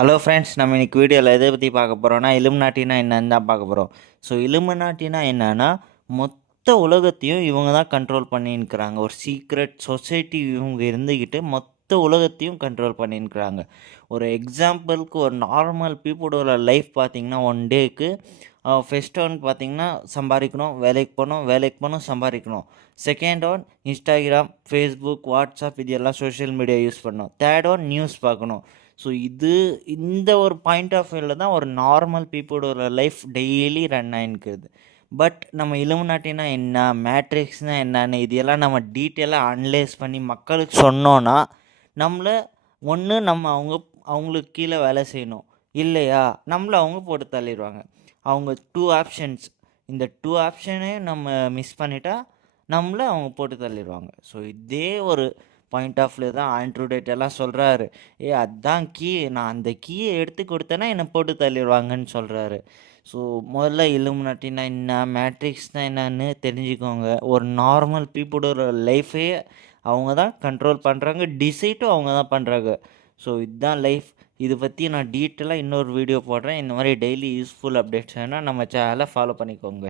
Hello friends, நம்ம இன்னைக்கு வீடியோவில் எதை பற்றி பார்க்க போகிறோம்னா இலுமினாட்டினா என்னன்னு தான் பார்க்க போகிறோம். ஸோ இலுமினாட்டினா என்னன்னா, மொத்த உலகத்தையும் இவங்க தான் கண்ட்ரோல் பண்ணின்னுக்கிறாங்க. ஒரு சீக்ரெட் சொசைட்டி இவங்க இருந்துக்கிட்டு மொத்த உலகத்தையும் கண்ட்ரோல் பண்ணின்னுக்கிறாங்க. ஒரு எக்ஸாம்பிளுக்கு ஒரு நார்மல் பீப்புளோட லைஃப் பார்த்தீங்கன்னா, ஒன் டேக்கு ஃபர்ஸ்ட் ஒன் பார்த்தீங்கன்னா சம்பாதிக்கணும், வேலைக்கு போகணும், வேலைக்கு போகணும், சம்பாதிக்கணும். Second one Instagram, Facebook, WhatsApp இது எல்லாம் சோஷியல் மீடியா யூஸ் பண்ணணும். தேர்ட் ஒன் நியூஸ் பார்க்கணும். ஸோ இந்த ஒரு பாயிண்ட் ஆஃப் வியூவில் தான் ஒரு நார்மல் பீப்புளோட லைஃப் டெய்லி ரன் ஆகின்னுக்குது. பட் நம்ம இலுமினாட்டினா என்ன, மேட்ரிக்ஸ்னால் என்னன்னு இதெல்லாம் நம்ம டீட்டெயிலாக அனலைஸ் பண்ணி மக்களுக்கு சொன்னோன்னா, நம்மளை ஒன்று நம்ம அவங்களுக்கு கீழே வேலை செய்யணும், இல்லையா நம்மளை அவங்க போட்டு தள்ளிடுவாங்க. அவங்க 2 ஆப்ஷன்ஸ், இந்த 2 ஆப்ஷனையும் நம்ம மிஸ் பண்ணிட்டா நம்மளை அவங்க போட்டு தள்ளிடுவாங்க. ஸோ இதே ஒரு பாயிண்ட் ஆஃப் வியூ தான் ஆண்ட்ரூ டேட் எல்லாம் சொல்கிறாரு. அதான் கீ, நான் அந்த கீயை எடுத்து கொடுத்தேன்னா என்னை போட்டு தள்ளிடுவாங்கன்னு சொல்கிறாரு. ஸோ முதல்ல இலுமினாட்டினா என்ன, மேட்ரிக்ஸ்னால் என்னன்னு தெரிஞ்சுக்கோங்க. ஒரு நார்மல் பீப்புளோட லைஃபே அவங்க தான் கண்ட்ரோல் பண்ணுறாங்க, டிசைட்டும் அவங்க தான் பண்ணுறாங்க. ஸோ இதுதான் லைஃப். இதை பற்றி நான் டீட்டெயிலாக இன்னொரு வீடியோ போடுறேன். இந்த மாதிரி டெய்லி யூஸ்ஃபுல் அப்டேட்ஸ் வேணால் நம்ம சேனலை ஃபாலோ பண்ணிக்கோங்க.